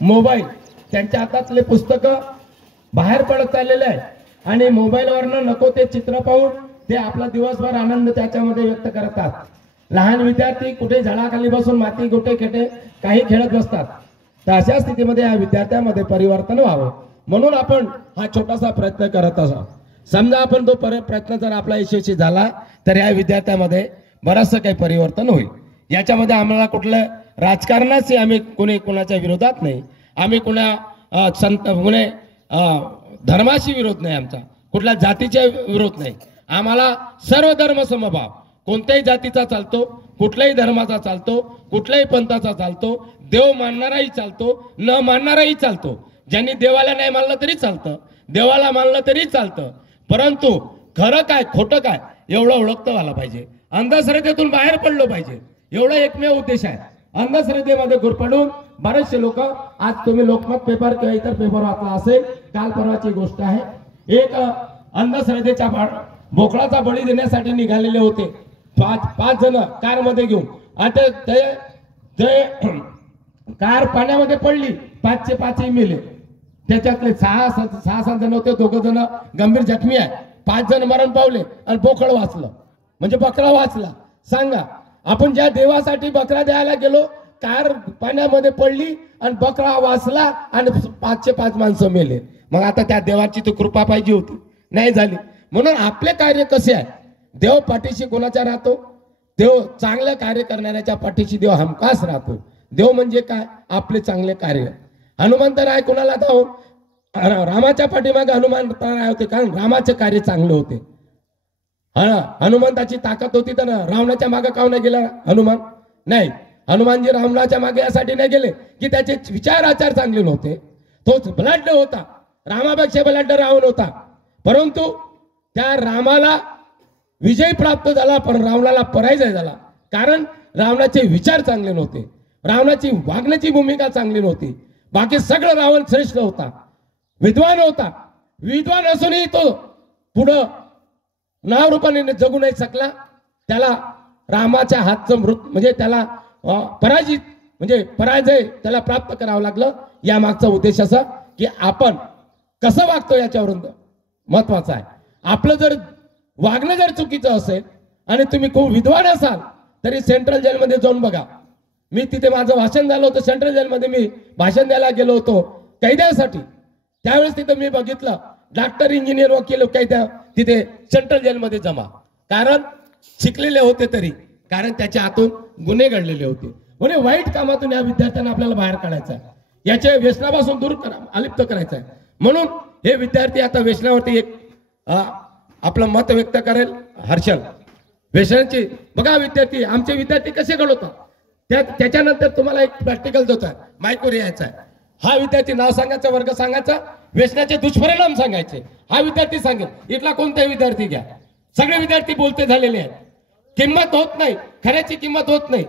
Mobile त्यांच्या हातातले पुस्तकं बाहेर पडत चाललेले आहे आणि मोबाईलवरनं नको ते चित्र पाहून ते आपला दिवसभर आनंद त्याच्यामध्ये व्यक्त करतात। लहान विद्यार्थी कुठे झाडाखाली बसून माती गोटे खेटे काही खेळत बसतात। तर अशा स्थितीमध्ये या विद्यार्थ्यांमध्ये परिवर्तन व्हावं म्हणून आपण हा छोटासा प्रयत्न करत आहोत। समजा आपण तो प्रयत्न जर आपला यशस्वी झाला तर या विद्यार्थ्यांमध्ये बरंचसं काही परिवर्तन होईल। याच्यामध्ये आम्हाला कुठलं राजकारणाचे आम्ही कोणाच्या विरोधात नाही, आम्ही कोणी धर्माशी विरोध नाही, आमचा कुठल्या जातीचा विरोध नाही। आम्हाला सर्व धर्म समभाव, कोणत्याही जातीचा चालतो, कुठल्याही धर्माचा चालतो, कुठल्याही पंथाचा चालतो, देव मानणाराही चालतो, न मानणाराही चालतो। ज्यांनी देवाला नाही मानलं तरी चालतं, देवाला मानलं तरी चालतं, परंतु खरं काय खोटं काय एवढं ओळखतं व्हायला पाहिजे। अंधश्रद्धेतून बाहेर पडलो पाहिजे, एवढा एकमेव उद्देश आहे। अंधश्रद्धेमध्ये गुरफटून बरेचसे लोक, आज तुम्ही लोकमत पेपर किंवा इतर पेपर वाचला असेल, काल परवाची गोष्ट आहे, एक अंधश्रद्धेच्या बोकळाचा बळी देण्यासाठी निघालेले होते पाच जण कार मध्ये घेऊन। आता ते कार पाण्यामध्ये पडली, 5चे 5 मेले, त्याच्यातले 6 जण होते, 2 जण गंभीर जखमी आहे, 5 जण मरण पावले आणि बोकळ वाचलं, म्हणजे बकरा वाचला। सांगा, आपण ज्या देवासाठी बकरा द्यायला गेलो, कार पाण्यामध्ये पडली आणि बकरा वाचला आणि 5चे 5 माणसं मेले। मग आता त्या देवाची तो कृपा पाहिजे होती, नाही झाली। म्हणून आपले कार्य कसे आहे, देव पाठीशी कोणाच्या राहतो, देव चांगले कार्य करणाऱ्याच्या पाठीशी देव हमखास राहतो। देव म्हणजे काय, आपले चांगले कार्य। हनुमंत राय कोणाला धावून, रामाच्या पाठीमागे हनुमान राय होते, कारण रामाचे कार्य चांगले होते। हनुमंताची ताकद होती तर रावणाच्या मागे का नाही गेला हनुमान? नाही, हनुमानजी रावणाच्या मागे यासाठी नाही गेले की त्याचे विचार आचार चांगले नव्हते, तोच बलाढ्य होता, रामापेक्षा बलाढ्य रावण होता, परंतु त्या रामाला विजय प्राप्त झाला पण रावणाला पराजय झाला, कारण रावणाचे विचार चांगले नव्हते, रावणाची वागण्याची भूमिका चांगली नव्हती। बाकी सगळं रावण श्रेष्ठ होता, विद्वान होता, विद्वान असूनही तो पुढं नाव रूपाने जगू नाही शकला, त्याला रामाच्या हातचं म्हणजे त्याला पराजय त्याला प्राप्त करावं लागलं। या मागचा उद्देश असा की आपण कसं वागतो याच्यावरून महत्वाचं आहे। आपलं जर वागणं जर चुकीचं असेल आणि तुम्ही खूप विद्वान असाल तरी सेंट्रल जेलमध्ये जाऊन बघा। मी तिथे माझं भाषण झालं होतं, सेंट्रल जेलमध्ये मी भाषण द्यायला गेलो होतो कैद्यासाठी, त्यावेळेस तिथे मी बघितलं डॉक्टर, इंजिनियर, वकील कैद्या तिथे सेंट्रल जेलमध्ये जमा, कारण शिकलेले होते तरी, कारण त्याच्या हातून गुन्हे घडलेले होते। म्हणजे वाईट कामातून या विद्यार्थ्यांना आपल्याला बाहेर काढायचं आहे, याच्या व्यसनापासून दूर अलिप्त करायचं आहे। म्हणून हे विद्यार्थी आता व्यसनावरती एक आपलं मत व्यक्त करेल। हर्षल, व्यसनाची बघा विद्यार्थी, आमचे विद्यार्थी कसे घडवतात त्याच्यानंतर तुम्हाला एक प्रॅक्टिकल देतोय, मायक्रो यायचा आहे। हा विद्यार्थी नाव सांगायचं, वर्ग सांगायचा, व्यसनाचे दुष्परिणाम सांगायचे, हा विद्यार्थी सांगेल। इथला कोणताही विद्यार्थी घ्या, सगळे विद्यार्थी बोलते झालेले आहेत। किंमत होत नाही, खऱ्याची किंमत होत नाही,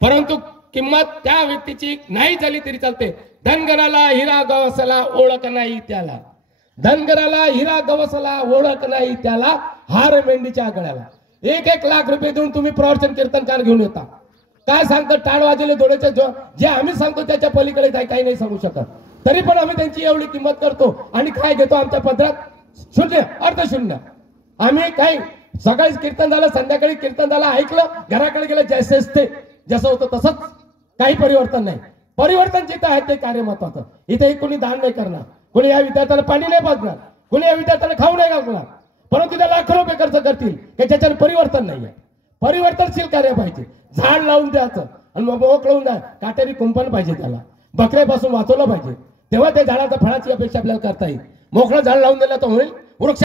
परंतु किंमत त्या व्यक्तीची नाही झाली तरी चालते। धनगराला हिरा गवसला ओळख नाही त्याला, धनगराला हिरा गवसला ओळख नाही त्याला, हार मेंढीच्या गळ्याला। 1-1 लाख रुपये देऊन तुम्ही प्रवचन कीर्तनकार घेऊन येता, काय सांगतो टाळ वाजले डोळ्याच्या, जे आम्ही सांगतो त्याच्या पलीकडे काही नाही सांगू शकत, तरी पण आम्ही त्यांची एवढी किंमत करतो आणि काय घेतो आमच्या पदरात? शून्य, अर्धशून्य। आम्ही काही सकाळी कीर्तन झालं, संध्याकाळी कीर्तन झालं, ऐकलं, घराकडे गेलं, जसं होतं तसंच, काही परिवर्तन नाही। परिवर्तन जिथे आहे ते कार्य महत्वाचं। इथे कोणी दान नाही करणार, कोणी या विद्यार्थ्याला पाणी नाही पाजणार, कोणी या विद्यार्थ्याला खाऊ नाही घालणार, परंतु त्याला लाखो रुपये खर्च करतील की ज्याच्याने परिवर्तन नाहीये। परिवर्तनशील कार्य पाहिजे, झाड लावून द्यायचं आणि मग मोकळून द्या, काटेरी कुंपण पाहिजे, त्याला बकऱ्यापासून वाचवलं पाहिजे, तेव्हा त्या झाडाच्या फळाची अपेक्षा आपल्याला करता येईल। मोकळं झाड लावून दिलं तर होईल, वृक्ष